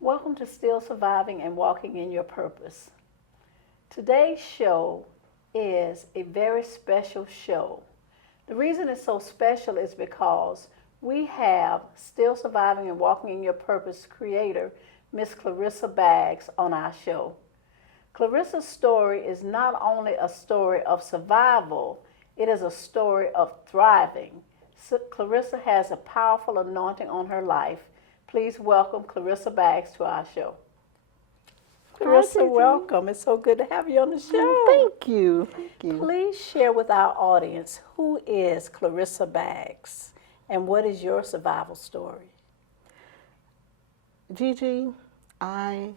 Welcome to Still Surviving and Walking in Your Purpose. Today's show is a very special show. The reason it's so special is because we have Still Surviving and Walking in Your Purpose creator, Miss Claresa Baggs, on our show. Claresa's story is not only a story of survival, it is a story of thriving. So Claresa has a powerful anointing on her life. Please welcome Claresa Baggs to our show. Claresa, welcome. It's so good to have you on the show. Thank you. Thank you. Please share with our audience, who is Claresa Baggs and what is your survival story? Gigi, I,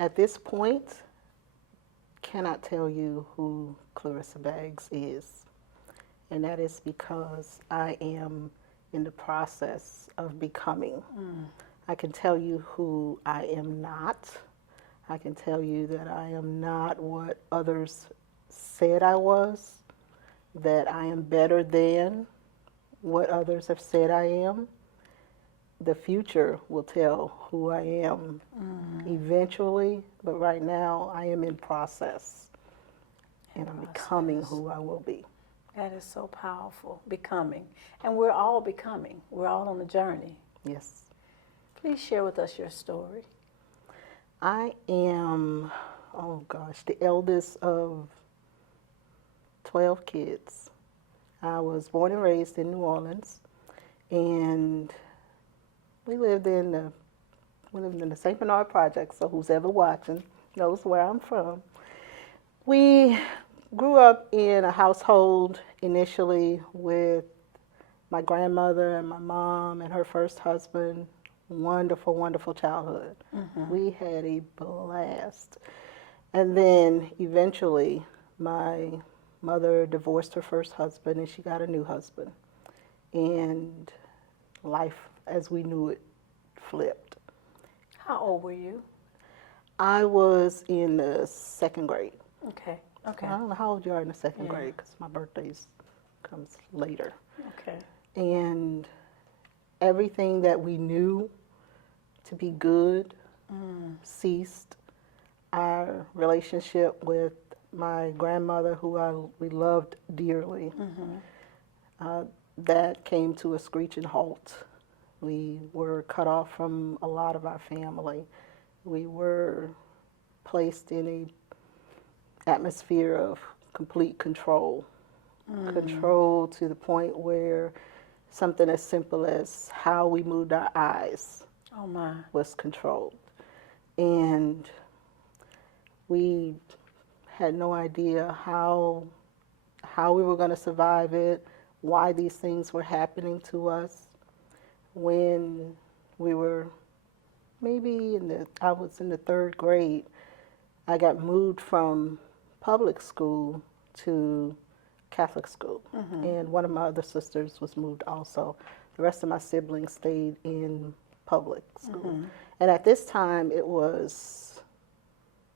at this point, cannot tell you who Claresa Baggs is. And that is because I am in the process of becoming. I can tell you who I am not. I can tell you that I am not what others said I was, that I am better than what others have said I am. The future will tell who I am eventually, but right now I am in process and I'm becoming who I will be. That is so powerful, becoming. And we're all becoming. We're all on a journey. Yes. Please share with us your story. I am, the eldest of 12 kids. I was born and raised in New Orleans, and we lived in the St. Bernard Project, so who's ever watching knows where I'm from. We grew up in a household initially with my grandmother and my mom and her first husband. Wonderful, wonderful childhood. We had a blast. And then eventually my mother divorced her first husband and she got a new husband. And life as we knew it flipped. How old were you? I was in the second grade. Okay. I don't know how old you are in the second grade because my birthday comes later. Okay. And everything that we knew to be good ceased. Our relationship with my grandmother, who we loved dearly, that came to a screeching halt. We were cut off from a lot of our family. We were placed in a atmosphere of complete control. Control to the point where something as simple as how we moved our eyes was controlled. And we had no idea how we were going to survive it, why these things were happening to us. When we were I was in the third grade, I got moved from public school to Catholic school, and one of my other sisters was moved also. The rest of my siblings stayed in public school. And at this time, it was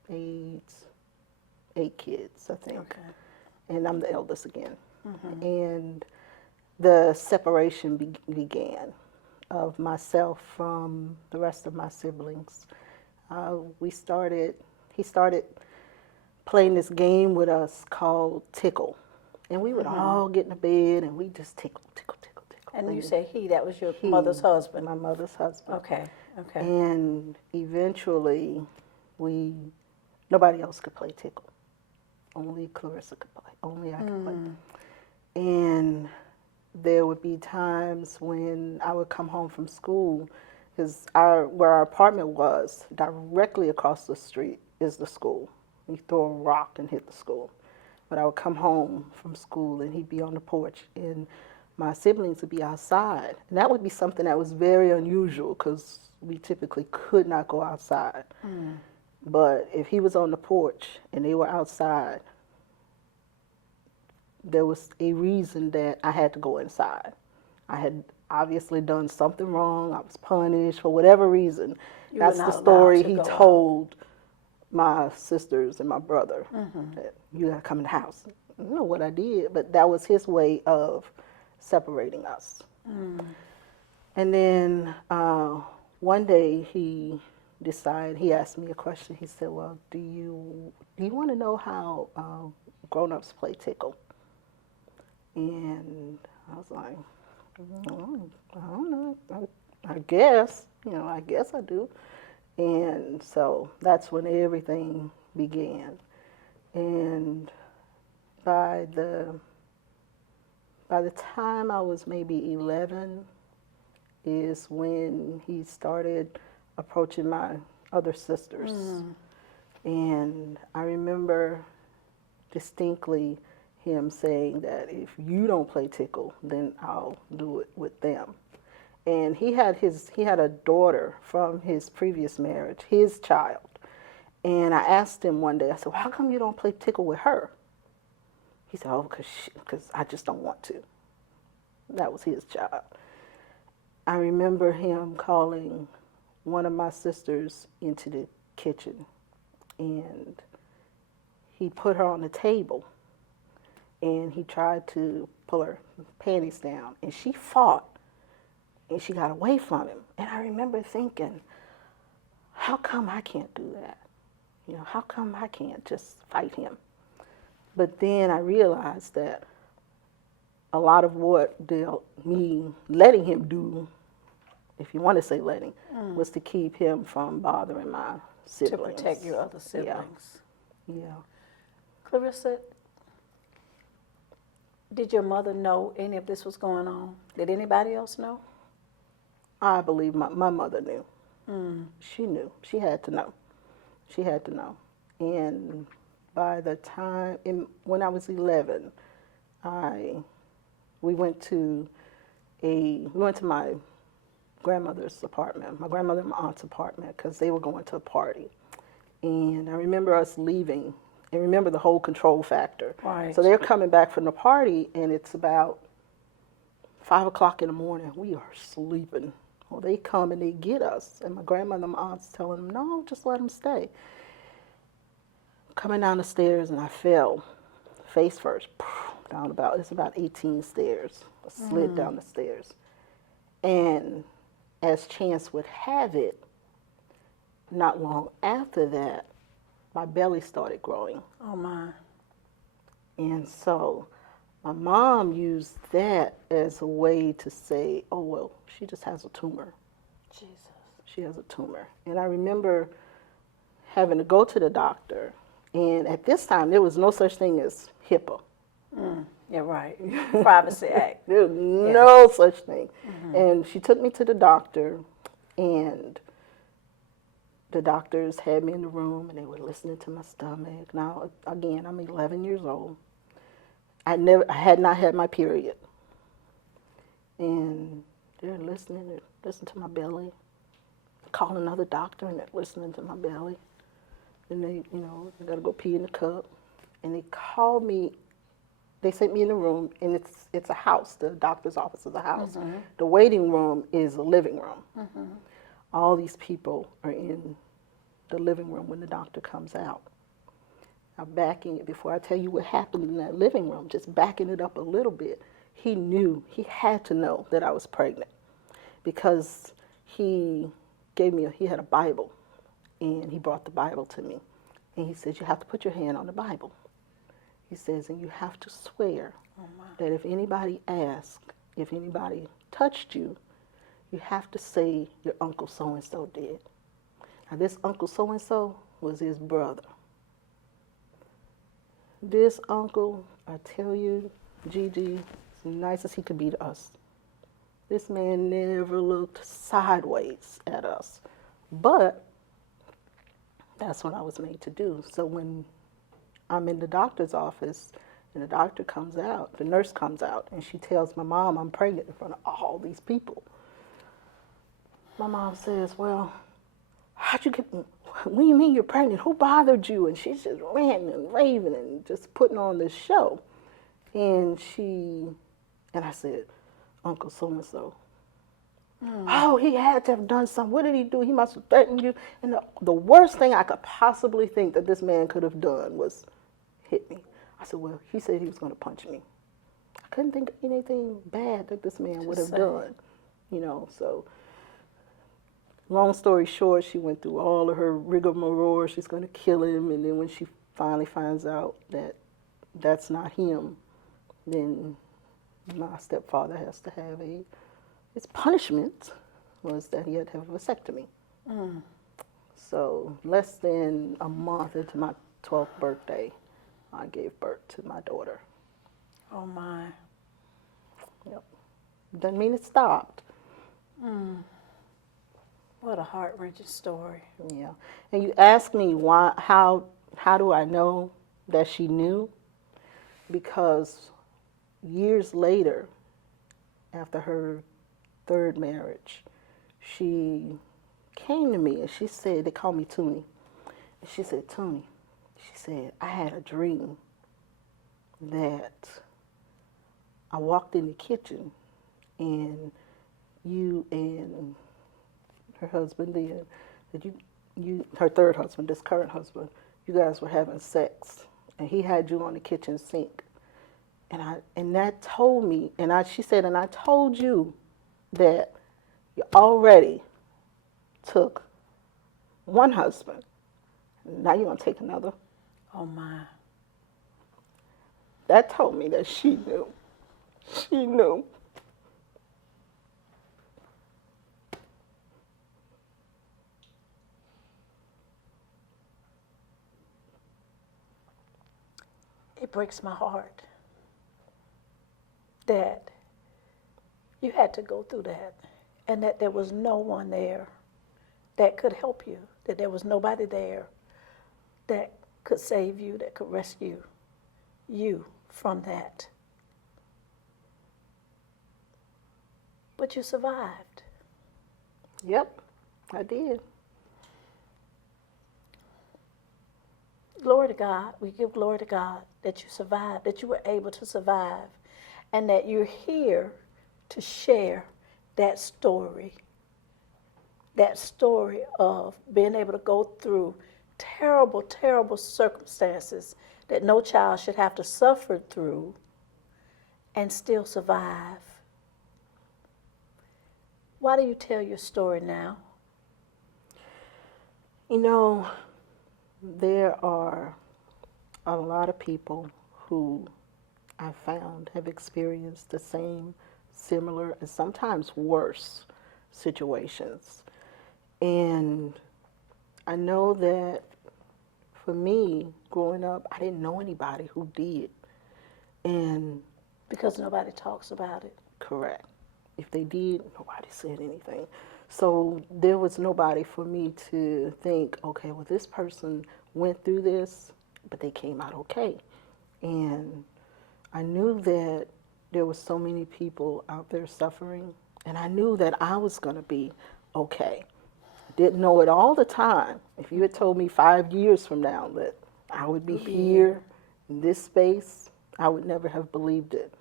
eight kids, I think. Okay. And I'm the eldest again. And the separation began of myself from the rest of my siblings. He started playing this game with us called Tickle. And we would all get in the bed and we just tickle. And you say he, that was your mother's husband? My mother's husband. Okay. And eventually, nobody else could play Tickle. Only Claresa could play. Only I could play. And there would be times when I would come home from school, because where our apartment was, directly across the street is the school. He'd throw a rock and hit the school. But I would come home from school and he'd be on the porch and my siblings would be outside. And that would be something that was very unusual because we typically could not go outside. But if he was on the porch and they were outside, there was a reason that I had to go inside. I had obviously done something wrong. I was punished for whatever reason. That's the story he told my sisters and my brother. That you gotta come in the house. I don't know what I did, but that was his way of separating us. And then one day he asked me a question. He said, well, do you want to know how grown-ups play tickle? And I was like, I don't know. I guess, I guess I do. And so that's when everything began. And by the time I was maybe 11 is when he started approaching my other sisters. And I remember distinctly him saying that if you don't play tickle, then I'll do it with them. And he had a daughter from his previous marriage, his child. And I asked him one day, I said, well, how come you don't play tickle with her? He said, oh, because I just don't want to. That was his child. I remember him calling one of my sisters into the kitchen, and he put her on the table, and he tried to pull her panties down, and she fought, and she got away from him. And I remember thinking, how come I can't do that? How come I can't just fight him? But then I realized that a lot of what me letting him do, if you want to say letting, was to keep him from bothering my siblings. To protect your other siblings. Yeah. Claresa, did your mother know any of this was going on? Did anybody else know? I believe my mother knew. She knew. She had to know. She had to know. And by the time, when I was 11, we went to my grandmother's apartment, my grandmother and my aunt's apartment, because they were going to a party. And I remember us leaving, and remember the whole control factor. Right. So they're coming back from the party, and it's about 5 o'clock in the morning. We are sleeping. Well, they come and they get us, and my grandmother and my aunt's telling them, no, just let them stay. Coming down the stairs, and I fell face first, down it's about 18 stairs. I slid down the stairs. And as chance would have it, not long after that, my belly started growing. Oh, my. And so my mom used that as a way to say, oh, well, she just has a tumor. Jesus. She has a tumor. And I remember having to go to the doctor. And at this time, there was no such thing as HIPAA. Yeah, right. Privacy Act. There was no such thing. And she took me to the doctor, and the doctors had me in the room, and they were listening to my stomach. Now, again, I'm 11 years old. I had not had my period. And they're listening to my belly. Call another doctor, and they're listening to my belly. And they, I gotta go pee in the cup. And they called me. They sent me in the room, and it's a house. The doctor's office is a house. The waiting room is a living room. All these people are in the living room when the doctor comes out. Now, backing it, before I tell you what happened in that living room, just backing it up a little bit, he had to know that I was pregnant, because he had a Bible, and he brought the Bible to me. And he said, you have to put your hand on the Bible. He says, and you have to swear that if anybody asks, if anybody touched you, you have to say your Uncle so-and-so did. Now, this Uncle so-and-so was his brother. This uncle, I tell you, Gigi, as nice as he could be to us, this man never looked sideways at us. But that's what I was made to do. So when I'm in the doctor's office and the doctor comes out, the nurse comes out, and she tells my mom I'm pregnant in front of all these people. My mom says, well, how'd you get, what do you mean you're pregnant? Who bothered you? And she's just ranting and raving and just putting on this show. And I said, Uncle so-and-so. Oh, he had to have done something. What did he do? He must have threatened you. And the worst thing I could possibly think that this man could have done was hit me. I said, well, he said he was going to punch me. I couldn't think of anything bad that this man would have done, you know. So long story short, she went through all of her rigmarole. She's going to kill him. And then when she finally finds out that that's not him, then my stepfather has to have his punishment was that he had to have a vasectomy. So less than a month into my 12th birthday, I gave birth to my daughter. Oh, my. Yep. Doesn't mean it stopped. What a heart-wrenching story. Yeah. And you ask me why, how do I know that she knew? Because years later, after her third marriage, she came to me and she said, they call me Toonie. And she said, Toonie, she said, I had a dream that I walked in the kitchen and you and her husband then, that you her third husband, this current husband, you guys were having sex and he had you on the kitchen sink. And that told me, she said, and I told you that you already took one husband. Now you're going to take another. Oh, my. That told me that she knew. She knew. It breaks my heart that you had to go through that and that there was no one there that could help you, that there was nobody there that could save you, that could rescue you from that. But you survived. Yep, I did. Glory to God. We give glory to God that you survived, that you were able to survive, and that you're here to share that story of being able to go through terrible, terrible circumstances that no child should have to suffer through and still survive. Why do you tell your story now? You know, there are a lot of people who I found have experienced the same, similar, and sometimes worse situations. And I know that for me, growing up, I didn't know anybody who did. And because nobody talks about it. Correct. If they did, nobody said anything. So there was nobody for me to think, okay, well, this person went through this, but they came out okay. And I knew that there were so many people out there suffering, and I knew that I was going to be okay. Didn't know it all the time. If you had told me 5 years from now that I would be here in this space, I would never have believed it.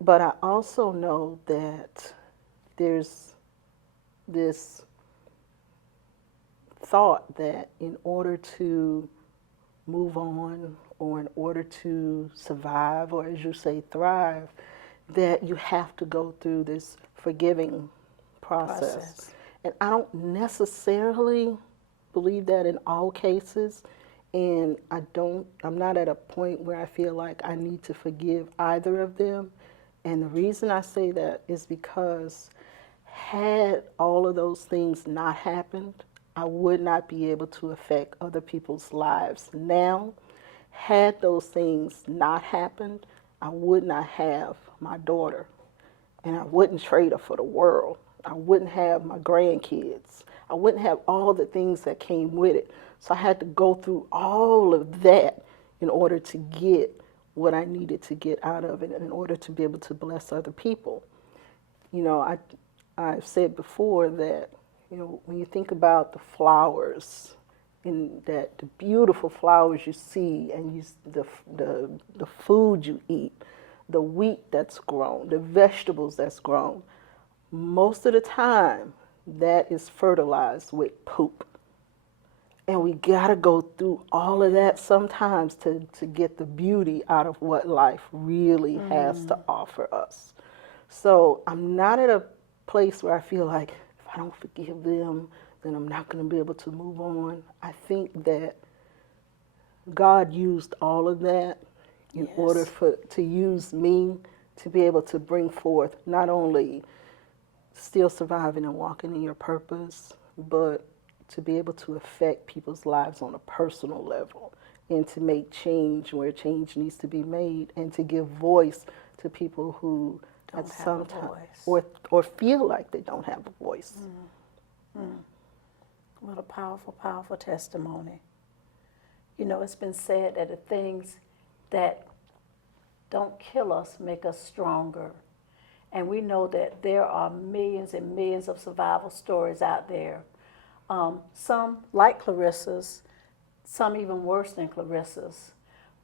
But I also know that there's this thought that in order to move on, or in order to survive, or as you say, thrive, that you have to go through this forgiving process. And I don't necessarily believe that in all cases, and I'm not at a point where I feel like I need to forgive either of them. And the reason I say that is because had all of those things not happened, I would not be able to affect other people's lives now. Had those things not happened, I would not have my daughter, and I wouldn't trade her for the world. I wouldn't have my grandkids. I wouldn't have all the things that came with it. So I had to go through all of that in order to get what I needed to get out of it and in order to be able to bless other people. You know, I've said before that, you know, when you think about the flowers, and that the beautiful flowers you see, and the food you eat, the wheat that's grown, the vegetables that's grown, most of the time that is fertilized with poop. And we gotta go through all of that sometimes to get the beauty out of what life really has to offer us. So I'm not at a place where I feel like if I don't forgive them, then I'm not gonna be able to move on. I think that God used all of that in order to use me to be able to bring forth not only still surviving and walking in your purpose, but to be able to affect people's lives on a personal level and to make change where change needs to be made and to give voice to people who at some time or feel like they don't have a voice. What a powerful, powerful testimony. You know, it's been said that the things that don't kill us make us stronger. And we know that there are millions and millions of survival stories out there. Some like Clarissa's, some even worse than Clarissa's.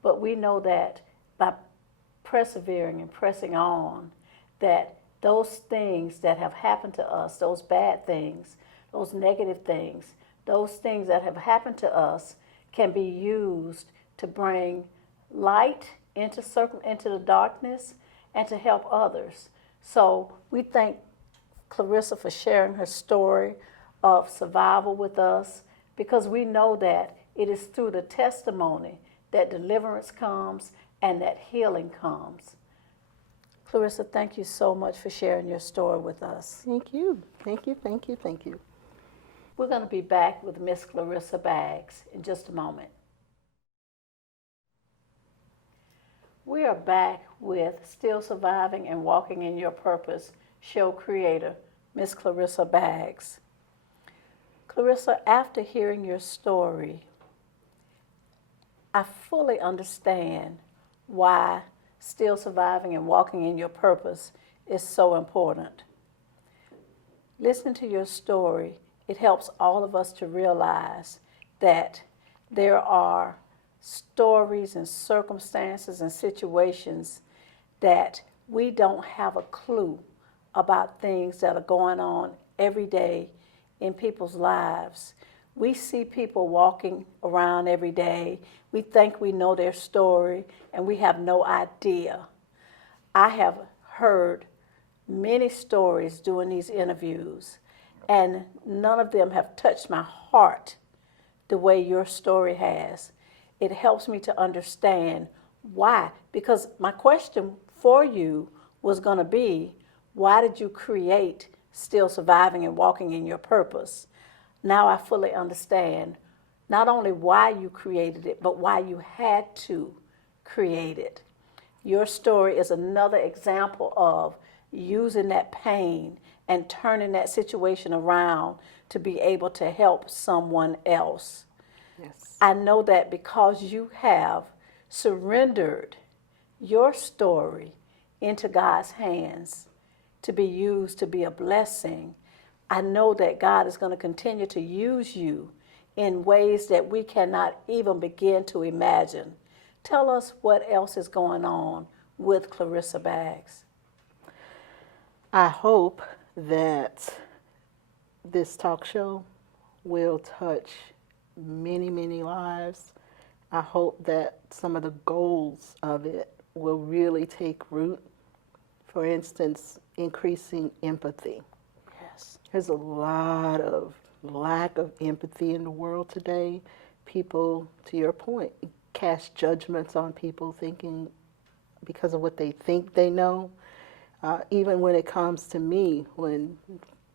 But we know that by persevering and pressing on, that those things that have happened to us, those bad things, those negative things, those things that have happened to us can be used to bring light into the darkness and to help others. So we thank Claresa for sharing her story of survival with us, because we know that it is through the testimony that deliverance comes and that healing comes. Claresa, thank you so much for sharing your story with us. Thank you. Thank you, thank you, thank you. We're going to be back with Miss Claresa Baggs in just a moment. We are back with Still Surviving and Walking in Your Purpose show creator, Miss Claresa Baggs. Claresa, after hearing your story, I fully understand why still surviving and walking in your purpose is so important. Listening to your story, it helps all of us to realize that there are stories and circumstances and situations that we don't have a clue about, things that are going on every day in people's lives. We see people walking around every day. We think we know their story, and we have no idea. I have heard many stories doing these interviews, and none of them have touched my heart the way your story has. It helps me to understand why. Because my question for you was going to be, why did you create Still Surviving and Walking in Your Purpose? Now I fully understand not only why you created it, but why you had to create it. Your story is another example of using that pain and turning that situation around to be able to help someone else. Yes. I know that because you have surrendered your story into God's hands to be used to be a blessing, I know that God is going to continue to use you in ways that we cannot even begin to imagine. Tell us what else is going on with Claresa Baggs. I hope that this talk show will touch many, many lives. I hope that some of the goals of it will really take root. For instance, increasing empathy. Yes. There's a lot of lack of empathy in the world today. People, to your point, cast judgments on people thinking because of what they think they know. Even when it comes to me, when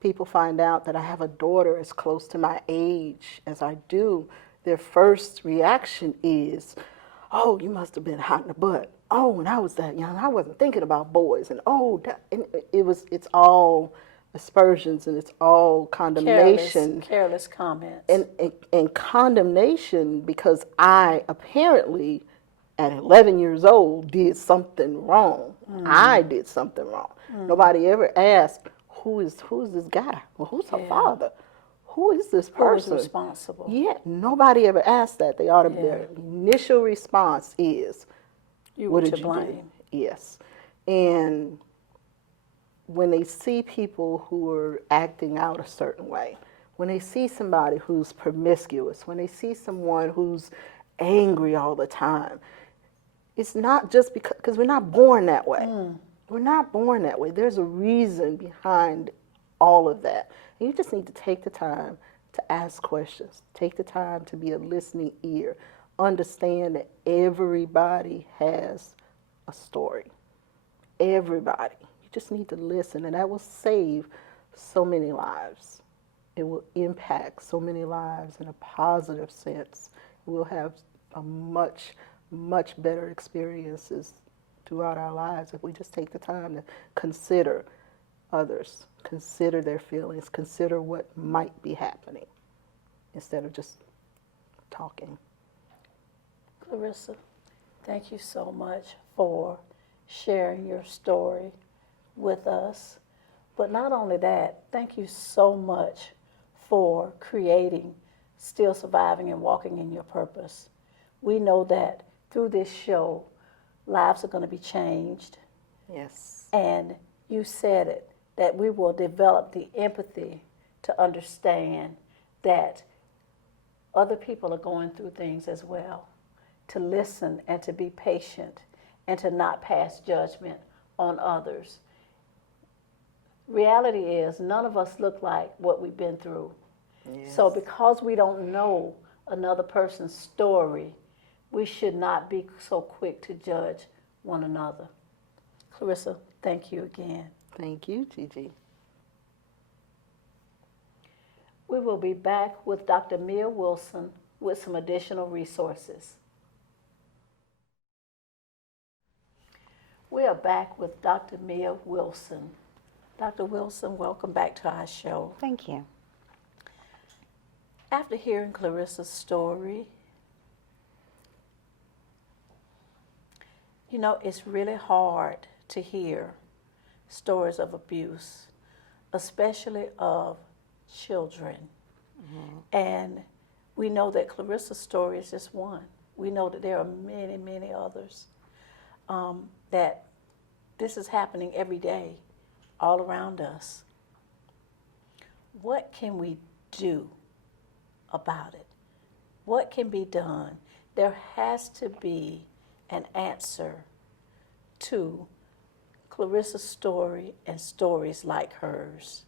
people find out that I have a daughter as close to my age as I do, their first reaction is, oh, you must have been hot in the butt. Oh, when I was that young, I wasn't thinking about boys. And oh, it's all aspersions and it's all condemnation. Careless comments. And condemnation because I apparently at 11 years old did something wrong. I did something wrong. Nobody ever asked, who is this guy? Well, who's her father? Who is this person? Who is responsible? Yeah, nobody ever asked that. Their initial response is, You what were did to you blame. do? Yes. And when they see people who are acting out a certain way, when they see somebody who's promiscuous, when they see someone who's angry all the time, it's not just because we're not born that way. We're not born that way. There's a reason behind all of that. And you just need to take the time to ask questions. Take the time to be a listening ear. Understand that everybody has a story. Everybody. You just need to listen, and that will save so many lives. It will impact so many lives in a positive sense. We'll have a much better experiences throughout our lives if we just take the time to consider others, consider their feelings, consider what might be happening instead of just talking. Claresa, thank you so much for sharing your story with us. But not only that, thank you so much for creating Still Surviving and Walking in Your Purpose. We know that through this show, lives are going to be changed. Yes. And you said it, that we will develop the empathy to understand that other people are going through things as well, to listen and to be patient and to not pass judgment on others. Reality is none of us look like what we've been through. Yes. So because we don't know another person's story, we should not be so quick to judge one another. Claresa, thank you again. Thank you, Gigi. We will be back with Dr. Mia Wilson with some additional resources. We are back with Dr. Mia Wilson. Dr. Wilson, welcome back to our show. Thank you. After hearing Claresa's story, you know, it's really hard to hear stories of abuse, especially of children. And we know that Claresa's story is just one. We know that there are many, many others, that this is happening every day all around us. What can we do about it? What can be done? There has to be an answer to Claresa's story and stories like hers.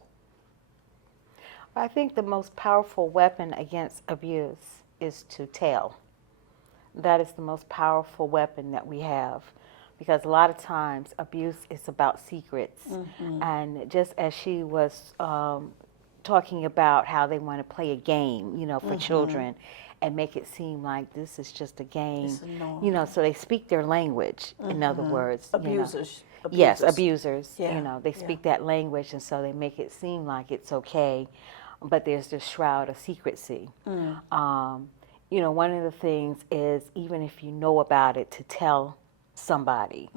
I think the most powerful weapon against abuse is to tell. That is the most powerful weapon that we have, because a lot of times abuse is about secrets. And just as she was talking about how they want to play a game, you know, for children and make it seem like this is just a game, you know, so they speak their language, in other words. Abusers. You know. Yes, abusers, Yeah. you know, they speak that language, and so they make it seem like it's okay, but there's this shroud of secrecy. You know, one of the things is, even if you know about it, to tell somebody.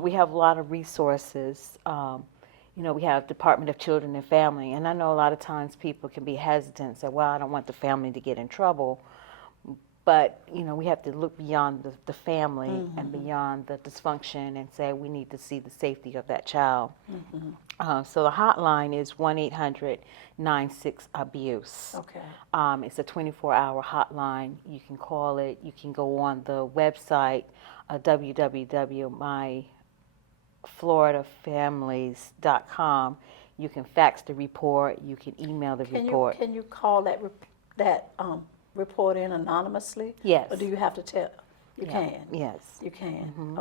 We have a lot of resources. You know, we have Department of Children and Family, and I know a lot of times people can be hesitant and say, well, I don't want the family to get in trouble. But, you know, we have to look beyond the family and beyond the dysfunction and say we need to see the safety of that child. So the hotline is 1-800-96-ABUSE. Okay. It's a 24-hour hotline. You can call it. You can go on the website, www.myfloridafamilies.com. You can fax the report. You can email the report. Can you call that report in anonymously? Yes. Or do you have to tell? You can. Yes. You can.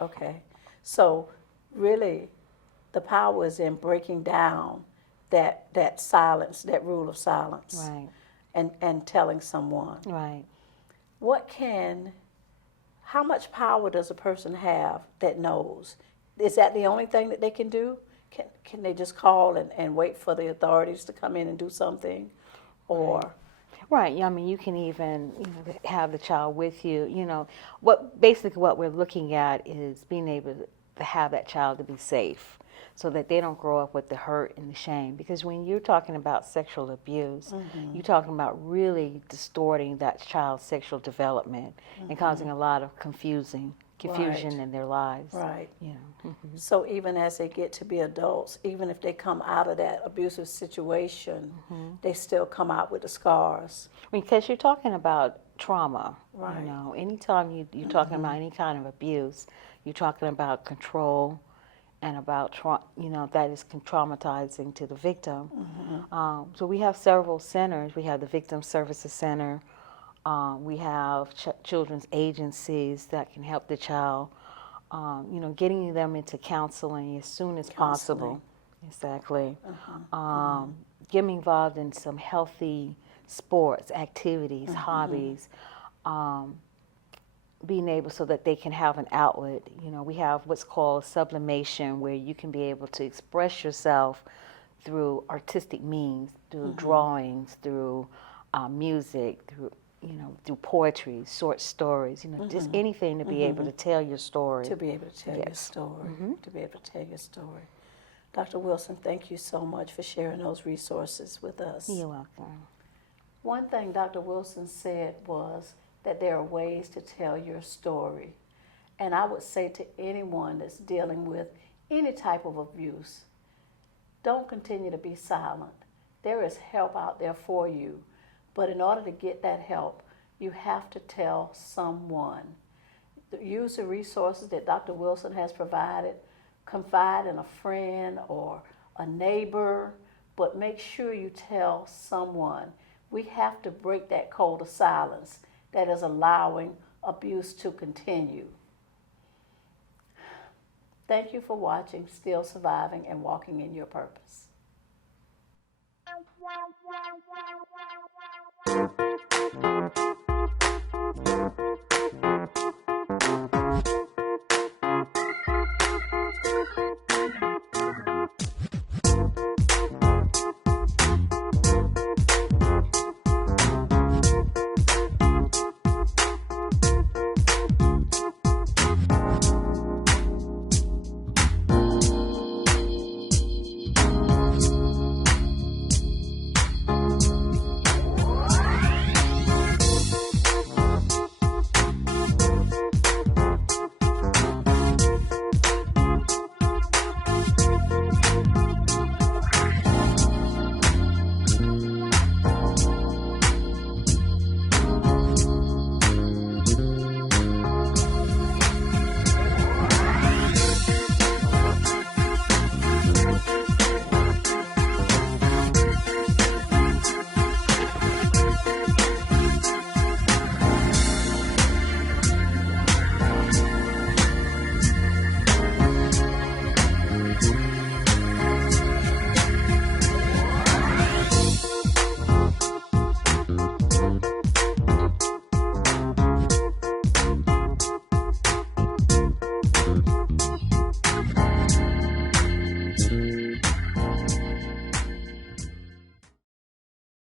Okay. So really, the power is in breaking down that silence, that rule of silence. Right. And telling someone. Right. How much power does a person have that knows? Is that the only thing that they can do? can they just call and wait for the authorities to come in and do something? Or Right. I mean, you can even have the child with you. What we're looking at is being able to have that child to be safe, so that they don't grow up with the hurt and the shame. Because when you're talking about sexual abuse, you're talking about really distorting that child's sexual development and causing a lot of confusion Right. in their lives. Right. Yeah. So even as they get to be adults, even if they come out of that abusive situation, they still come out with the scars. Because you're talking about trauma. Right. Anytime you're talking about any kind of abuse, you're talking about control and about, that is traumatizing to the victim. So we have several centers. We have the Victim Services Center. We have children's agencies that can help the child, getting them into counseling as soon as possible. Exactly. Getting involved in some healthy sports, activities, hobbies, being able so that they can have an outlet. We have what's called sublimation, where you can be able to express yourself through artistic means, through drawings, through music, through poetry, short stories, just anything to be able to tell your story. To be able to tell your story. To be able to tell your story. Dr. Wilson, thank you so much for sharing those resources with us. You're welcome. One thing Dr. Wilson said was that there are ways to tell your story. And I would say to anyone that's dealing with any type of abuse, don't continue to be silent. There is help out there for you. But in order to get that help, you have to tell someone. Use the resources that Dr. Wilson has provided. Confide in a friend or a neighbor, but make sure you tell someone. We have to break that code of silence that is allowing abuse to continue. Thank you for watching Still Surviving and Walking in Your Purpose. Wow.